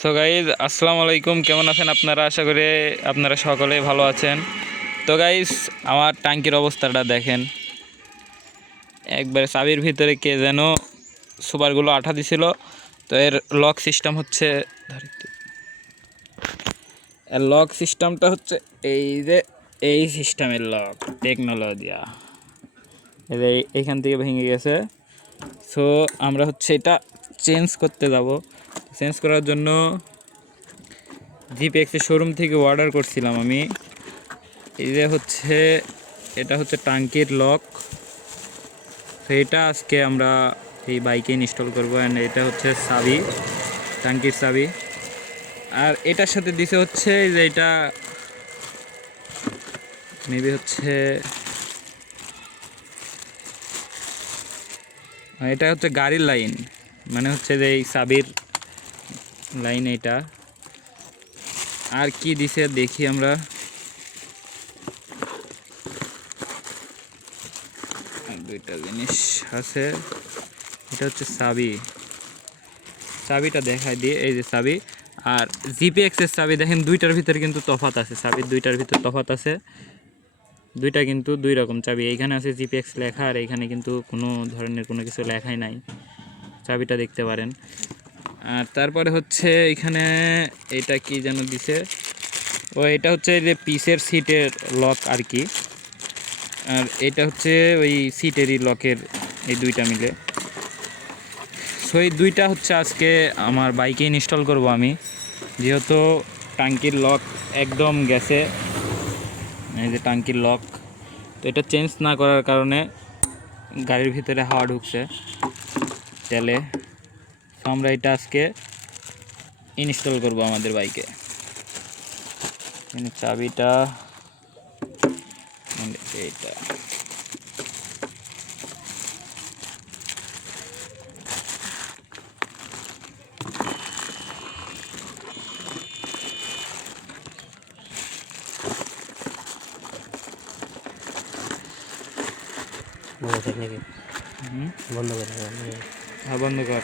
So guys আসসালামু আলাইকুম, কেমন আছেন আপনারা? আশা করি আপনারা সকলেই ভালো আছেন। তো গাইজ আমার ট্যাঙ্কির অবস্থাটা দেখেন, একবারে চাবির ভিতরে কে যেন সুপারগুলো আঠা দিছিল। তো এর লক সিস্টেম হচ্ছে, এর লক সিস্টেমটা হচ্ছে এই যে এই সিস্টেমের লক টেকনোলজিয়া, এইখান থেকে ভেঙে গেছে। সো আমরা হচ্ছে এটা চেঞ্জ করতে যাব। চেঞ্জ করার জন্য জিপিএক্সের শোরুম থেকে অর্ডার করছিলাম আমি। এই যে হচ্ছে এটা হচ্ছে ট্যাঙ্কির লক। তো এটা আজকে আমরা এই বাইকে ইনস্টল করবো। অ্যান্ড এটা হচ্ছে চাবি, ট্যাঙ্কির চাবি। আর এটার সাথে দিছে হচ্ছে যে এটা মেবি হচ্ছে এটা হচ্ছে গাড়ির লাইন, মানে হচ্ছে যে এই চাবির লাইন এটা। আর কি দিছে দেখি আমরা। দুইটা জিনিস আছে, এটা হচ্ছে চাবি, চাবিটা দেখাই দিয়ে। এই যে চাবি আর জিপিএক্সের চাবি দেখেন, দুইটার ভিতরে কিন্তু তফাৎ আছে। চাবির দুইটার ভিতর তফাৎ আছে, দুইটা কিন্তু দুই রকম চাবি। এইখানে আছে জিপিএক্স লেখা আর এইখানে কিন্তু কোনো ধরনের কোনো কিছু লেখাই নাই, চাবিটা দেখতে পারেন। আর তারপরে হচ্ছে এখানে এটা কি যেন দিছে, ও এটা হচ্ছে যে পিসের সিটের লক আর কি। আর এটা হচ্ছে ওই সিটেরই লকের, এই দুইটা মিলে। সো এই দুইটা হচ্ছে আজকে আমার বাইকে ইনস্টল করব আমি, যেহেতু ট্যাঙ্কির লক একদম গেছে। এই যে ট্যাঙ্কির লক, তো এটা চেঞ্জ না করার কারণে গাড়ির ভিতরে হাওয়া ঢুকছে তেলে। তো আমরা এটা আজকে ইনস্টল করব আমাদের বাইকে। চাবিটা এইটা, বন্ধ থাক নাকি? বন্ধ করে বন্ধ কর।